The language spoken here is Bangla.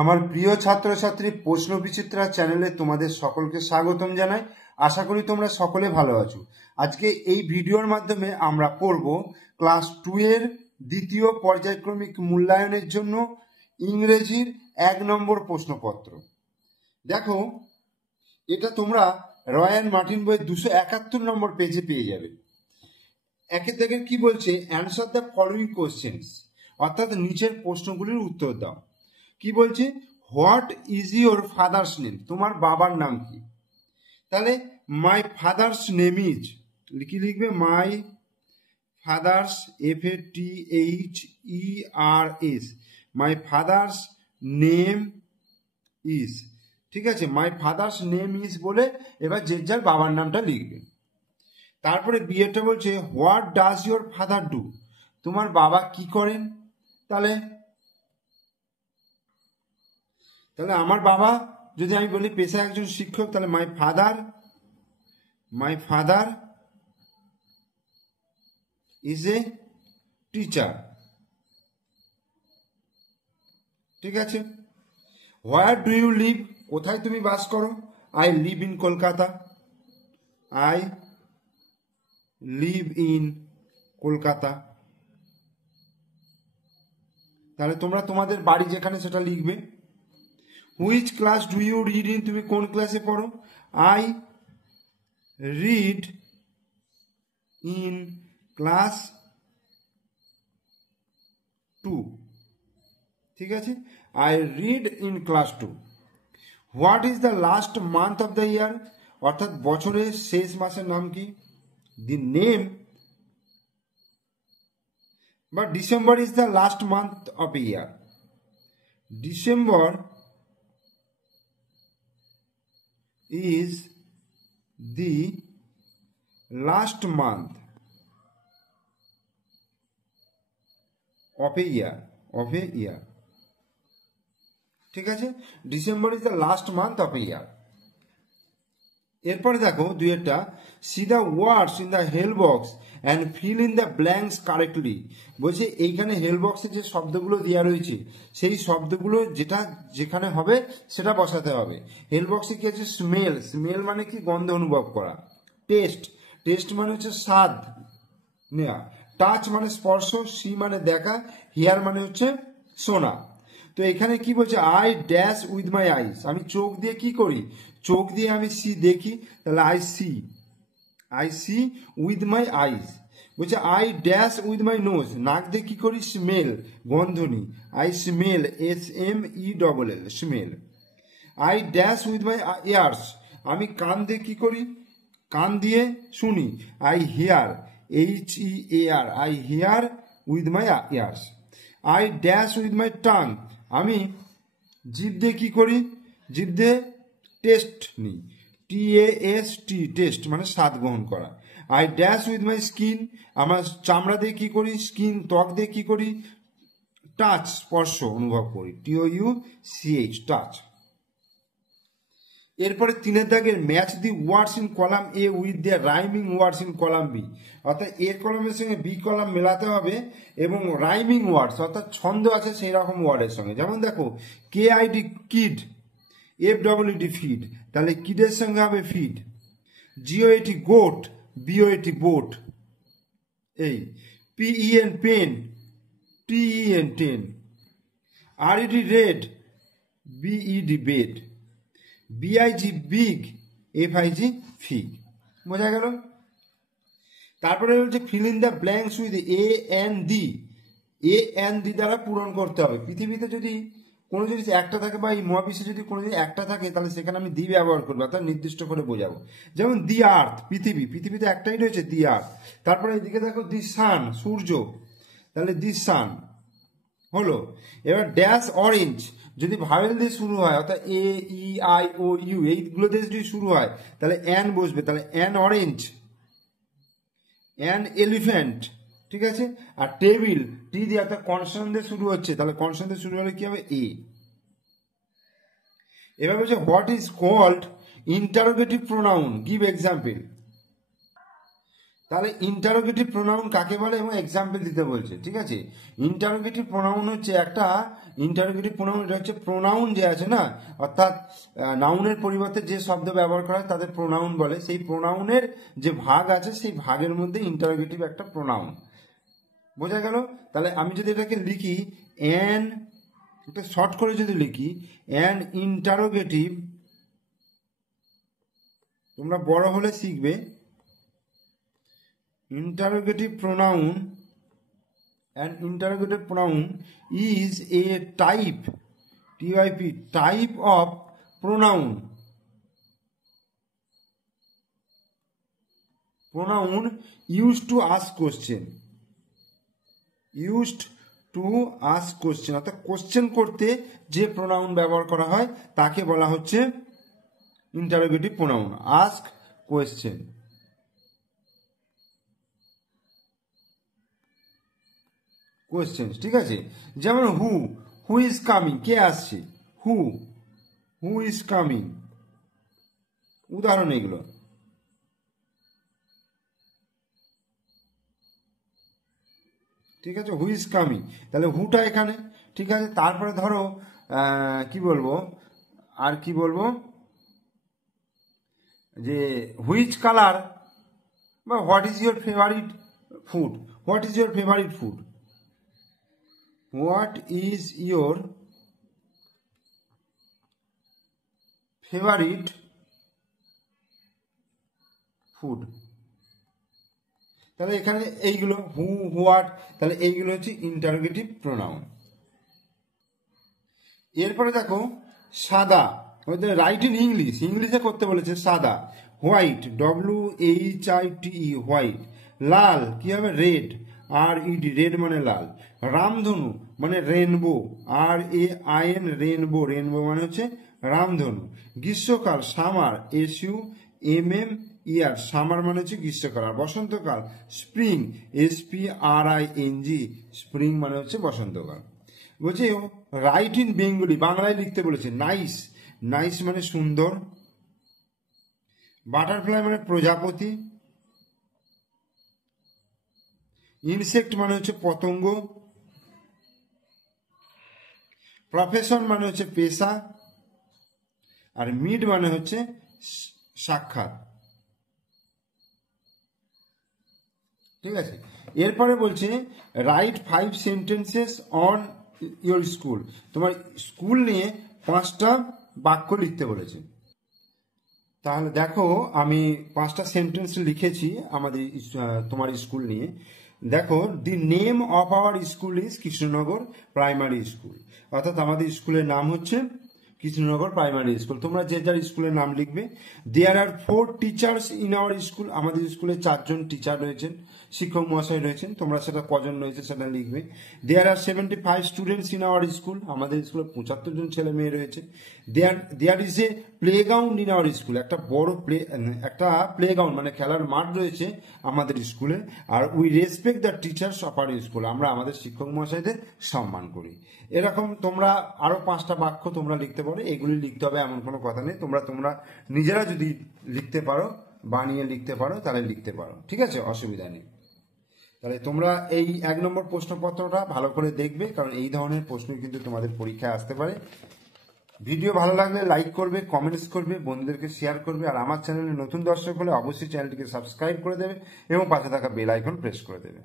আমার প্রিয় ছাত্রছাত্রী প্রশ্ন বিচিত্রা চ্যানেলে তোমাদের সকলকে স্বাগতম জানাই। আশা করি তোমরা সকলে ভালো আছো। আজকে এই ভিডিওর মাধ্যমে আমরা পড়ব ক্লাস 2 এর দ্বিতীয় পর্যায়ক্রমিক মূল্যায়নের জন্য ইংরেজির 1 নম্বর প্রশ্নপত্র। দেখো, এটা তোমরা রয়্যাল মার্টিন বইয়ের 271 নম্বর পেজে পেয়ে যাবে। একের থেকে কি বলছে, অ্যান্সার দ্য ফলোইং কোশ্চেন্স, অর্থাৎ নিচের প্রশ্নগুলির উত্তর দাও। কি বলছে, what is your father's name, তোমার বাবার নাম কি? তাহলে মাই ফাদার্স নেম ইজ, কি লিখবে, my father's FATHERS, my father's name is. ঠিক আছে, মাই ফাদার্স নেম ইজ বলে এবার যে যার বাবার নামটা লিখবে। তারপরে বিয়েটা বলছে, what does your father do, তোমার বাবা কি করেন? তাহলে আমার বাবা যদি আমি বলি পেশায় একজন শিক্ষক, তাহলে my father is a teacher. ঠিক আছে, হোয়ার ডু ইউ লিভ, কোথায় তুমি বাস করো? I live in Kolkata, I live in Kolkata. তাহলে তোমরা তোমাদের বাড়ি যেখানে সেটা লিখবে। Which class do you read in, তুমি কোন ক্লাসে পড়ো? I read in class 2। ঠিক আছে, I read in class 2। What is the last month of the year, অর্থাৎ বছরের শেষ মাসের নাম কি? দি নেম, বা December is the last month of year, December is the last month of a year, ঠিক আছে, December is the last month of a year. এরপরে দেখো দুইটা, see the words in the help box and fill in the blanks correctly. বলছে এইখানে হেল বক্সে যে শব্দগুলো দেওয়া রয়েছে সেই শব্দগুলো যেটা যেখানে হবে সেটা বসাতে হবে। হেল বক্সে কি আছে, স্মেল, স্মেল মানে কি, গন্ধ অনুভব করা। টেস্ট, টেস্ট মানে হচ্ছে স্বাদ নেওয়া। টাচ মানে স্পর্শ, সি মানে দেখা, হিয়ার মানে হচ্ছে শোনা। তো এখানে কি বলছে, আই ড্যাশ উইথ মাই আইস, আমি চোখ দিয়ে কি করি, চোখ দিয়ে আমি সি দেখি, তাহলে I see with my eyes. বলছে I dash with my nose, নাক দিয়ে কি করি, স্মেল, গন্ধ নিই, I smell, SMELL, smell. I dash with my ears, আমি কান দিয়ে কি করি, কান দিয়ে শুনি, I hear, HEAR, I hear with my ears. I dash with my tongue, আমি জিভ দিয়ে কি করি, জিভ দিয়ে টেস্ট নিই, TAST, টেস্ট মানে স্বাদ গ্রহণ করা। I dash with my skin, আমার চামড়া দিয়ে কি করি, স্কিন, ত্বক দিয়ে কি করি, টাচ, স্পর্শ অনুভব করি, TOUCH, টাচ। এরপরে 3 দাগের match the words in column A with the rhyming words in column B, অর্থাৎ A কলামের সঙ্গে B কলাম মেলাতে হবে এবং রাইমিং ওয়ার্ডস অর্থাৎ ছন্দ আছে সেই রকম ওয়ার্ডের সঙ্গে। যেমন দেখো, KID কিড, FWD ফিড, তাহলে কিডের সঙ্গে হবে feed. GOAT goat, BOAT boat. এই PEN pen, TEN ten. RED red, BED bed. BIG big, FIG fig. বোঝা গেল? তারপরে বলছে fill in the blanks with AND, AND দ্বারা পূরণ করতে হবে। পৃথিবীতে যদি কোনো জিনিস একটা থাকে বা এই মহাবিশ্বে যদি কোনো জিনিস একটা থাকে তাহলে সেখানে আমি দি ব্যবহার করবো, অর্থাৎ নির্দিষ্ট করে বোঝাবো। যেমন দি আর্থ, পৃথিবীতে একটাই রয়েছে, দি আর্থ। তারপরে এদিকে দেখো দি সান, সূর্য, তাহলে দি সান হলো। এবার ড্যাশ অরেঞ্জ, যদি ভাওয়েল দিয়ে শুরু হয় অর্থাৎ AEIOU এইগুলো দিয়ে যদি শুরু হয় তাহলে অ্যান বসবে, তাহলে অ্যান অরেঞ্জ। অ্যান এলিফ্যান্ট, ঠিক আছে। আর টেবিল, টি দিয়ে অর্থাৎ কনসোনেন্ট দিয়ে শুরু হচ্ছে, তাহলে কনসোনেন্ট দিয়ে শুরু হলে কি হবে, A। এবার বলছে what is called interrogative pronoun, give example. তাহলে ইন্টারোগেটিভ প্রোনাউন কাকে বলে এবং এক্সাম্পল দিতে বলছে, ঠিক আছে। ইন্টারোগেটিভ প্রোনাউন হচ্ছে একটা ইন্টারোগেটিভ প্রোনাউন, এটা হচ্ছে প্রোনাউন যে আছে না, অর্থাৎ নাউনের পরিবর্তে যে শব্দ ব্যবহার করা হয় তাদের প্রোনাউন বলে। সেই প্রোনাউনের যে ভাগ আছে সেই ভাগের মধ্যে ইন্টারোগেটিভ একটা প্রোনাউন, বোঝা গেল। তাহলে আমি যদি এটাকে লিখি অ্যান, এটা শর্ট করে যদি লিখি অ্যান ইন্টারোগেটিভ, তোমরা বড় হলে শিখবে, interrogative pronoun, an interrogative pronoun is a type, typ, type of pronoun, pronoun used to ask question, used to ask question, অর্থাৎ কোশ্চেন করতে যে প্রোনাউন ব্যবহার করা হয় তাকে বলা হচ্ছে interrogative pronoun, ask question. Question, ঠিক আছে। যেমন হু, হু ইজ কামিং, কে আসছে, হু, হু ইজ কামিং, উদাহরণ এগুলো। ঠিক আছে, হু ইজ কামিং, তাহলে হুটা এখানে, ঠিক আছে। তারপরে ধরো কি বলবো, আর কি বলবো, যে হুইচ কালার বা what is your favourite food, what is your favourite food, what is your favorite food, তাহলে এখানে এইগুলো হু, হোয়াট, তাহলে এইগুলো হচ্ছে ইন্টারোগেটিভ প্রোনাউন। এরপরে দেখো সাদা, রাইট ইন ইংলিশ, ইংলিশে করতে বলেছে সাদা, হোয়াইট, WHITE, হোয়াইট, লাল কি হবে, রেড, RED, রেড মানে লাল, রামধনু মানে রেনবো, RAIN, রেনবো, রেনবো মানে হচ্ছে রামধনু, গ্রীষ্মকাল সামার, SUMMER, সামার মানে হচ্ছে গ্রীষ্মকাল, আর বসন্তকাল স্প্রিং, SPRING, স্প্রিং মানে হচ্ছে বসন্তকাল। বলছে রাইট ইন বেঙ্গলি, বাংলায় লিখতে বলেছে নাইস, নাইস মানে সুন্দর, বাটারফ্লাই মানে প্রজাপতি, ইনসেক্ট মানে হচ্ছে পতঙ্গ, প্রফেশন মানে হচ্ছে পেশা, আর মিট মানে হচ্ছে সাক্ষাৎ, ঠিক আছে। এরপরে বলছে right 5 sentences on your school, তোমার স্কুল নিয়ে 5টা বাক্য লিখতে বলেছে। তাহলে দেখো আমি 5টা সেন্টেন্স লিখেছি আমাদের তোমার স্কুল নিয়ে। দেখো, the name of our school is Krishnanagar primary school, অর্থাৎ আমাদের স্কুলের নাম হচ্ছে কৃষ্ণনগর প্রাইমারি স্কুল। তোমরা যে যার স্কুলের নাম লিখবে। There R 4 teachers in our school, আমাদের স্কুলে 4 জন টিচার রয়েছেন, শিক্ষক মহাশয় রয়েছেন, তোমরা সেটা কজন রয়েছে সেটা লিখবে। There are 75 students in our school, আমাদের স্কুলে 75 জন ছেলে মেয়ে রয়েছে। There is a playground in our school, একটা বড় প্লে গ্রাউন্ড মানে খেলার মাঠ রয়েছে আমাদের স্কুলে। আর we respect the teachers of our school, আমরা আমাদের শিক্ষক মহাশয়দের সম্মান করি। এরকম তোমরা আরো 5টা বাক্য তোমরা লিখতে পারো, এগুলি লিখতে হবে এমন কোনো কথা নেই। তোমরা নিজেরা যদি লিখতে পারো, বানিয়ে লিখতে পারো, তাহলে লিখতে পারো, ঠিক আছে, অসুবিধা নেই। তাহলে তোমরা এই 1 নম্বর প্রশ্নপত্রটা ভালো করে দেখবে, কারণ এই ধরনের প্রশ্ন কিন্তু তোমাদের পরীক্ষায় আসতে পারে। ভিডিও ভালো লাগলে লাইক করবে, কমেন্টস করবে, বন্ধুদেরকে শেয়ার করবে, আর আমার চ্যানেলে নতুন দর্শক হলে অবশ্যই চ্যানেলটিকে সাবস্ক্রাইব করে দেবে এবং পাশে থাকা বেল আইকন প্রেস করে দেবে।